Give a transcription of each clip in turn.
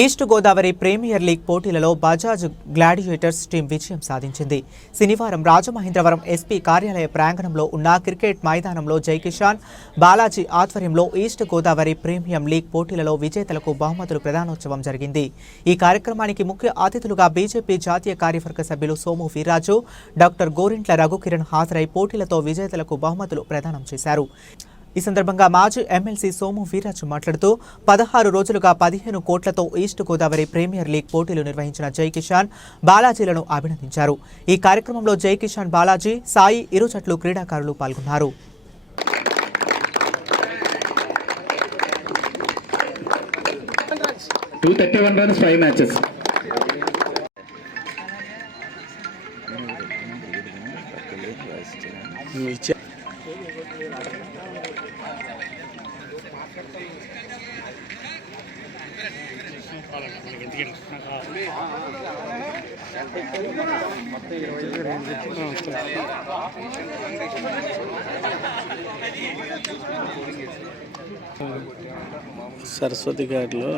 East Godavari premier league పోటీలలో Bajaj gladiators team విజయం సాధించింది. శనివారం రాజమహేంద్రవరం ఎస్పీ కార్యాలయ ప్రాంగణంలో ఉన్న క్రికెట్ మైదానంలో జైకిషాన్ బాలాజీ ఆధ్వర్యంలో ఈస్ట్ గోదావరి ప్రీమియర్ లీగ్ పోటీలలో విజేతలకు బహుమతులు ప్రదానోత్సవం జరిగింది. ఈ కార్యక్రమానికి ముఖ్య అతిథులుగా బీజేపీ జాతీయ కార్యవర్గ సభ్యులు సోము వీర్రాజు, డాక్టర్ గోరింట్ల రఘుకిరణ్ హాజరై పోటీలతో విజేతలకు బహుమతులు ప్రదానం చేశారు. ఈ సందర్భంగా మాజీ ఎమ్మెల్సీ సోము వీర్రాజు మాట్లాడుతూ 16 రోజులుగా 15 కోట్లతో ఈస్ట్ గోదావరి ప్రీమియర్ లీగ్ పోటీలు నిర్వహించిన జైకిషాన్ బాలాజీలను అభినందించారు. ఈ కార్యక్రమంలో జైకిషాన్ బాలాజీ, సాయి ఇరు జట్లు క్రీడాకారులు పాల్గొన్నారు. సరస్వతి గారిలో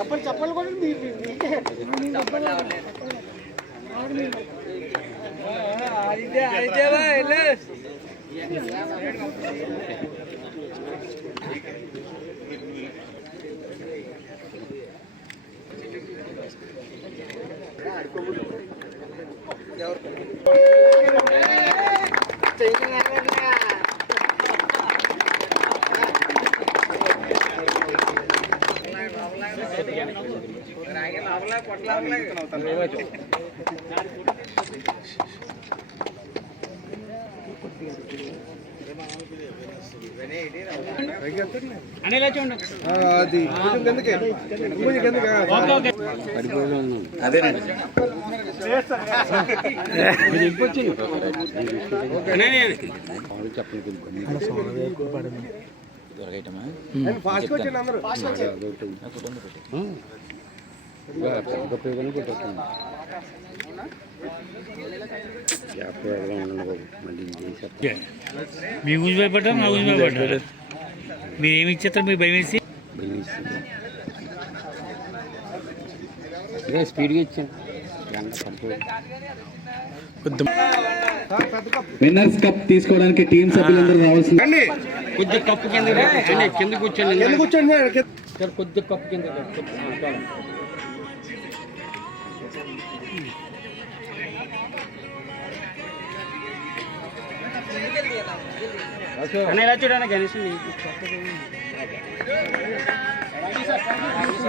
ఇప్పుడు చెప్పలు కూడా మీ ఊసి భయపడ్డా నా ఊసి భయపడ్డా మీరు ఏమి ఇచ్చేస్తారు మీరు భయం వేసి స్పీడ్గా ఇచ్చాను. విన్నర్స్ కప్ తీసుకోవడానికి టీం సభ్యులందరూ రావాల్సింది. కొద్ది కప్పు కింద కూర్చోండి. కొద్ది కప్పు కింద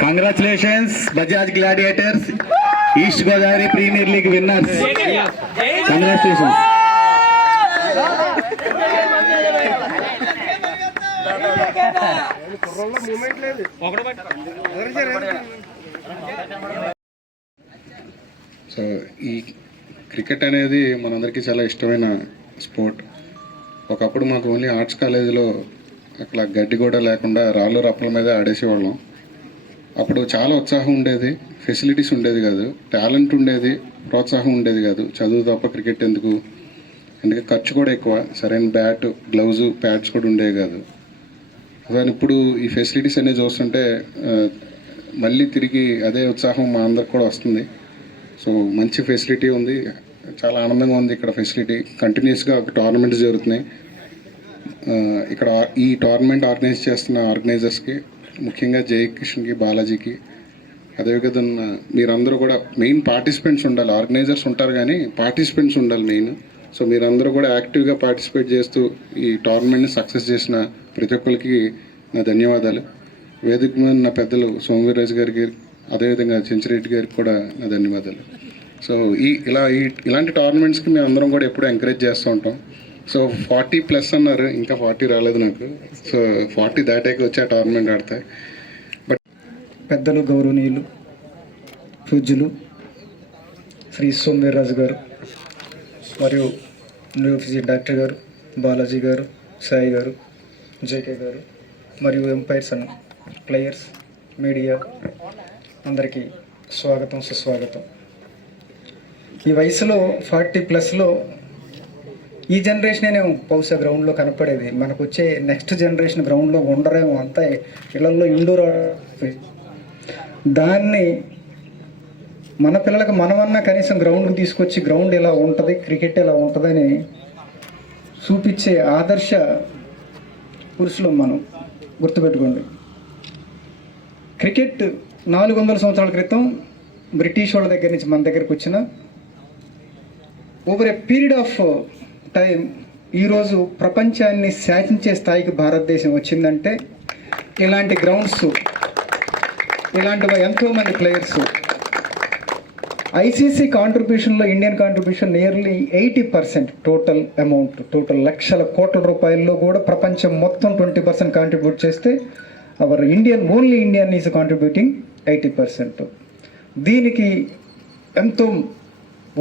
Congratulations, Bajaj Gladiators, East Godavari Premier League winners. Congratulations. So ఈ క్రికెట్ అనేది మనందరికీ చాలా ఇష్టమైన స్పోర్ట్. ఒకప్పుడు మాకు ఓన్లీ ఆర్ట్స్ కాలేజీలో అట్లా గడ్డి కూడా లేకుండా రాళ్ళు రప్పల మీద ఆడేసేవాళ్ళం. అప్పుడు చాలా ఉత్సాహం ఉండేది, ఫెసిలిటీస్ ఉండేది కాదు, టాలెంట్ ఉండేది, ప్రోత్సాహం ఉండేది కాదు. చదువు తప్ప క్రికెట్ ఎందుకు, ఎందుకంటే ఖర్చు కూడా ఎక్కువ, సరైన బ్యాట్, గ్లౌజు, ప్యాడ్స్ కూడా ఉండేవి కాదు. కానీ ఇప్పుడు ఈ ఫెసిలిటీస్ అనేవి చూస్తుంటే మళ్ళీ తిరిగి అదే ఉత్సాహం మా అందరికి కూడా వస్తుంది. సో మంచి ఫెసిలిటీ ఉంది, చాలా ఆనందంగా ఉంది. ఇక్కడ ఫెసిలిటీ కంటిన్యూస్గా టోర్నమెంట్స్ జరుగుతున్నాయి. ఇక్కడ ఈ టోర్నమెంట్ ఆర్గనైజ్ చేస్తున్న ఆర్గనైజర్స్కి, ముఖ్యంగా జయకిషన్కి, బాలాజీకి, అదేవిధంగా మీరందరూ కూడా మెయిన్ పార్టిసిపెంట్స్ ఉండాలి. ఆర్గనైజర్స్ ఉంటారు కానీ పార్టిసిపెంట్స్ ఉండాలి మెయిన్. సో మీరందరూ కూడా యాక్టివ్గా పార్టిసిపేట్ చేస్తూ ఈ టోర్నమెంట్ని సక్సెస్ చేసిన ప్రతి ఒక్కరికి నా ధన్యవాదాలు. వేదిక మీద నా పెద్దలు సోము వీర్రాజు గారికి, అదేవిధంగా చెంచిరెడ్డి గారికి కూడా నా ధన్యవాదాలు. సో ఇలాంటి టోర్నమెంట్స్కి మేము అందరం కూడా ఎప్పుడూ ఎంకరేజ్ చేస్తూ ఉంటాం. సో 40+ అన్నారు, ఇంకా 40 రాలేదు నాకు. సో 40 దాటాక వచ్చి ఆ టోర్నమెంట్ ఆడతాయి. బట్ పెద్దలు, గౌరవనీయులు, పూజ్యులు శ్రీ సోమవీర్రాజు గారు మరియు న్యూఫిజిక్ డైరెక్టర్ గారు, బాలాజీ గారు, సాయి గారు, జేకే గారు మరియు ఎంపైర్స్ అండ్ ప్లేయర్స్, మీడియా అందరికీ స్వాగతం, సుస్వాగతం. ఈ వయసులో 40+లో ఈ జనరేషనే బహుశా గ్రౌండ్లో కనపడేది. మనకు వచ్చే నెక్స్ట్ జనరేషన్ గ్రౌండ్లో ఉండరేమో, అంతా ఇళ్లలో ఇండోర్. దాన్ని మన పిల్లలకు మనమన్నా కనీసం గ్రౌండ్కి తీసుకొచ్చి గ్రౌండ్ ఎలా ఉంటుంది, క్రికెట్ ఎలా ఉంటుందని చూపించే ఆదర్శ పురుషులు మనం. గుర్తుపెట్టుకోండి, క్రికెట్ 400 సంవత్సరాల క్రితం బ్రిటిష్ వాళ్ళ దగ్గర నుంచి మన దగ్గరకు వచ్చిన over a period of time ఈరోజు ప్రపంచాన్ని శాసించే స్థాయికి భారతదేశం వచ్చిందంటే ఇలాంటి గ్రౌండ్స్, ఇలాంటి ఎంతోమంది ప్లేయర్స్. ఐసీసీ కాంట్రిబ్యూషన్లో Indian contribution nearly 80% total amount, total లక్షల కోట్ల రూపాయల్లో కూడా ప్రపంచం మొత్తం 20% కాంట్రిబ్యూట్ చేస్తే our only Indian is contributing 80%. దీనికి ఎంతో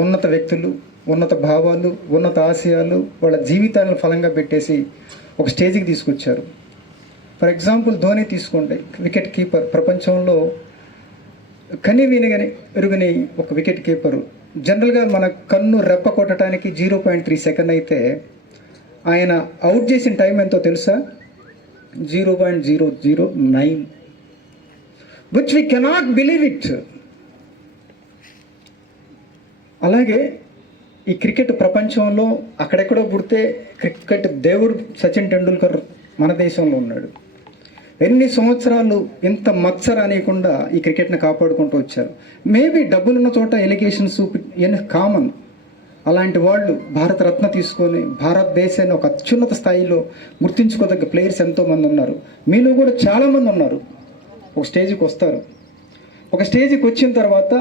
ఉన్నత వ్యక్తులు, ఉన్నత భావాలు, ఉన్నత ఆశయాలు, వాళ్ళ జీవితాలను ఫలంగా పెట్టేసి ఒక స్టేజ్కి తీసుకొచ్చారు. ఫర్ ఎగ్జాంపుల్ ధోని తీసుకోండి, వికెట్ కీపర్. ప్రపంచంలో కని వినగని ఎరుగని ఒక వికెట్ కీపరు. జనరల్గా మన కన్ను రెప్ప కొట్టడానికి 0.3 సెకండ్ అయితే ఆయన అవుట్ చేసిన టైం ఎంతో తెలుసా? 0.009, which we cannot believe it. అలాగే ఈ క్రికెట్ ప్రపంచంలో అక్కడెక్కడో పుడితే క్రికెట్ దేవుడు సచిన్ టెండూల్కర్ మన దేశంలో ఉన్నాడు. ఎన్ని సంవత్సరాలు ఇంత మత్సర అనేకుండా ఈ క్రికెట్ని కాపాడుకుంటూ వచ్చారు. మేబీ డబ్బులున్న చోట ఎలిగేషన్స్ కామన్. అలాంటి వాళ్ళు భారతరత్న తీసుకొని భారతదేశాన్ని ఒక అత్యున్నత స్థాయిలో గుర్తించుకోదగ్గ ప్లేయర్స్ ఎంతోమంది ఉన్నారు. మీలో కూడా చాలామంది ఉన్నారు. ఒక స్టేజ్కి వస్తారు. ఒక స్టేజ్కి వచ్చిన తర్వాత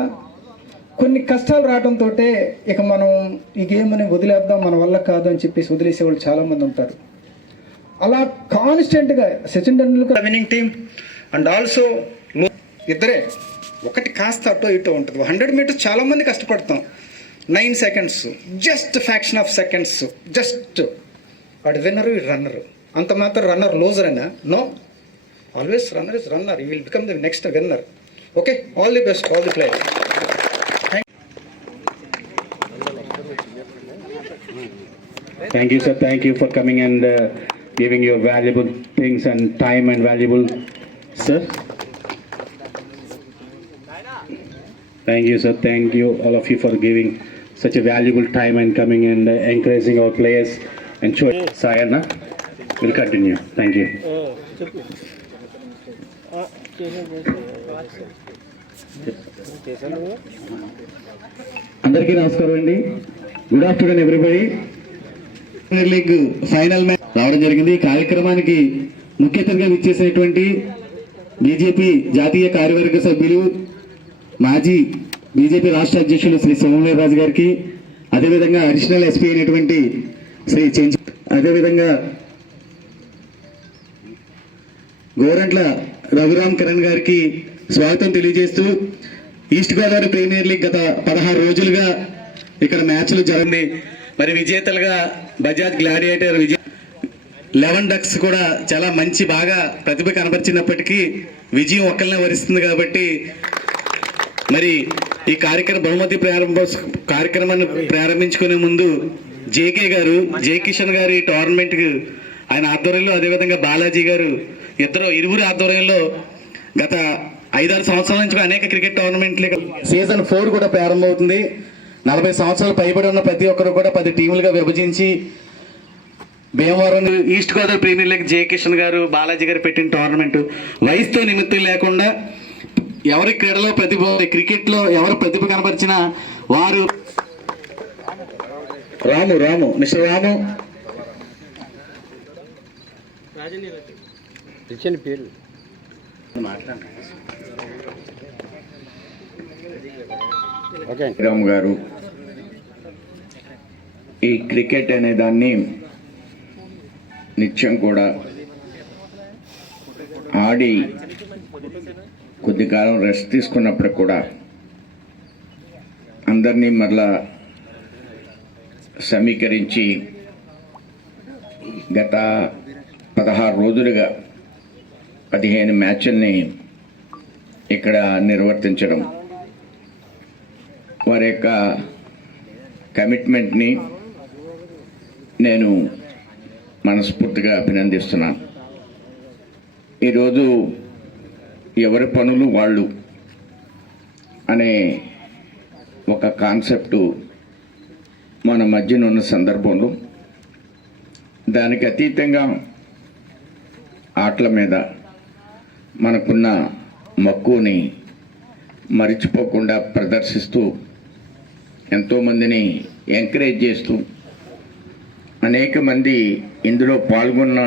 కొన్ని కష్టాలు రావడంతో ఇక మనం ఈ గేమ్ని వదిలేద్దాం, మన వల్ల కాదు అని చెప్పేసి వదిలేసేవాళ్ళు చాలామంది ఉంటారు. అలా కాన్స్టెంట్గా Sachin Tendulkar winning team and also ఇద్దరే, ఒకటి కాస్త అటో ఇటో ఉంటుంది. 100 మీటర్స్ చాలామంది కష్టపడతాం. 9 seconds, just fraction of seconds, just వాడు విన్నరు, రన్నరు. అంత మాత్రం రన్నర్ లూజర్ అయినా? నో, always runner is runner. You will become the next winner. Okay, all the best, all the players. Thank you, sir. Thank you for coming and giving your valuable things and time and valuable, sir. Thank you, sir. Thank you, all of you, for giving such a valuable time and coming and encouraging our players and showing. Sayana will continue. Thank you. అందరికీ నమస్కారం అండి. Good afternoon everybody. Premier league final match రావడం జరిగింది. ఈ కార్యక్రమానికి ముఖ్య అతిథిగా విచ్చేసినటువంటి బీజేపీ జాతీయ కార్యవర్గ సభ్యులు, మాజీ బీజేపీ రాష్ట్ర అధ్యక్షులు శ్రీ సోమవీర్రాజు గారికి, అదేవిధంగా అడిషనల్ ఎస్పీ అయినటువంటి శ్రీ చెంచు, అదేవిధంగా గోరంట్ల రఘురామ్ కిరణ్ గారికి స్వాగతం తెలియజేస్తూ, ఈస్ట్ గోదావరి ప్రీమియర్ లీగ్ గత 16 రోజులుగా ఇక్కడ మ్యాచ్లు జరిగింది. మరి విజేతలుగా బజాజ్ గ్లాడియేటర్ 11 డక్స్ కూడా చాలా మంచి బాగా ప్రతిభ కనబరిచినప్పటికీ విజయం ఒక్కరినే వరిస్తుంది. కాబట్టి మరి ఈ బహుమతి కార్యక్రమాన్ని ప్రారంభించుకునే ముందు జేకే గారు, జై కిషన్ గారు ఈ టోర్నమెంట్కి ఆయన ఆధ్వర్యంలో, అదేవిధంగా బాలాజీ గారు ఇరువురు ఆధ్వర్యంలో గత 5-6 సంవత్సరాల నుంచి అనేక క్రికెట్ టోర్నమెంట్లు సీజన్ 4 కూడా ప్రారంభమవుతుంది. 40 సంవత్సరాలు పైబడి ఉన్న ప్రతి ఒక్కరు కూడా 10 టీములుగా విభజించి Bhimavaram east Godavari premier league J Kishan గారు, బాలాజీ గారు పెట్టిన టోర్నమెంట్. వయసుతో నిమిత్తం లేకుండా ఎవరి క్రీడలో క్రికెట్లో ఎవరు ప్రతిభ కనబరిచినా వారు రాము మిస్టర్ రాము పేరు ఓకే రామ్ గారు ఈ క్రికెట్ అనే దాన్ని నిత్యం కూడా ఆడి కొద్ది కాలం రెస్ట్ తీసుకున్నప్పుడు కూడా అందరినీ మరలా సమీకరించి గత 16 రోజులుగా 15 మ్యాచ్ల్ని ఇక్కడ నిర్వర్తించడం వారి యొక్క కమిట్మెంట్ని నేను మనస్ఫూర్తిగా అభినందిస్తున్నాను. ఈరోజు ఎవరి పనులు వాళ్ళు అనే ఒక కాన్సెప్టు మన మధ్యన ఉన్న సందర్భంలో దానికి అతీతంగా ఆటల మీద మనకున్న మక్కువని మరిచిపోకుండా ప్రదర్శిస్తూ ఎంతోమందిని ఎంకరేజ్ చేస్తూ అనేక మంది ఇందులో పాల్గొన్న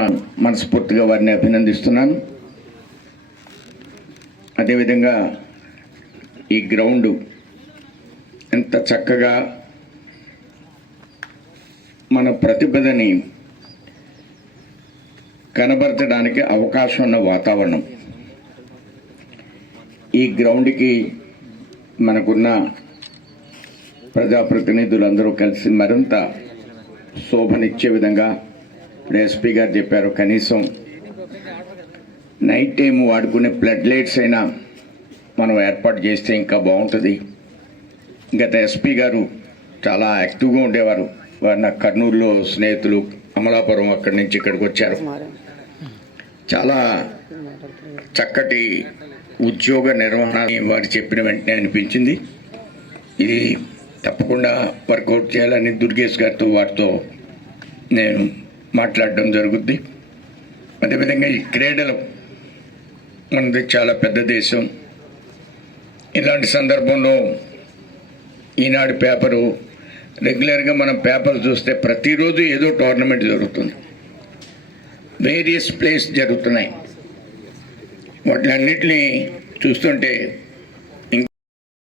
మనస్ఫూర్తిగా వారిని అభినందిస్తున్నాను. అదేవిధంగా ఈ గ్రౌండు ఎంత చక్కగా మన ప్రతిభని కనబరచడానికి అవకాశం ఉన్న వాతావరణం. ఈ గ్రౌండ్కి మనకున్న ప్రజాప్రతినిధులందరూ కలిసి మరింత శోభనిచ్చే విధంగా ఎస్పీ గారు చెప్పారు, కనీసం నైట్ టైం వాడుకునే ఫ్లడ్ లైట్స్ అయినా మనం ఏర్పాటు చేస్తే ఇంకా బాగుంటుంది. గత ఎస్పీ గారు చాలా యాక్టివ్గా ఉండేవారు. వారు నాకు కర్నూలులో స్నేహితులు, అమలాపురం అక్కడి నుంచి ఇక్కడికి వచ్చారు. చాలా చక్కటి ఉద్యోగ నిర్వహణ వారు చెప్పిన వెంటనే అనిపించింది. ఇది తప్పకుండా వర్కౌట్ చేయాలని దుర్గేష్ గారితో వారితో నేను మాట్లాడడం జరుగుద్ది. అదేవిధంగా ఈ క్రీడలు మనది చాలా పెద్ద దేశం. ఇలాంటి సందర్భంలో ఈనాడు పేపరు రెగ్యులర్గా మనం పేపర్ చూస్తే ప్రతిరోజు ఏదో టోర్నమెంట్ జరుగుతుంది, వేరియస్ ప్లేస్ జరుగుతున్నాయి. వాటిలన్నిటినీ చూస్తుంటే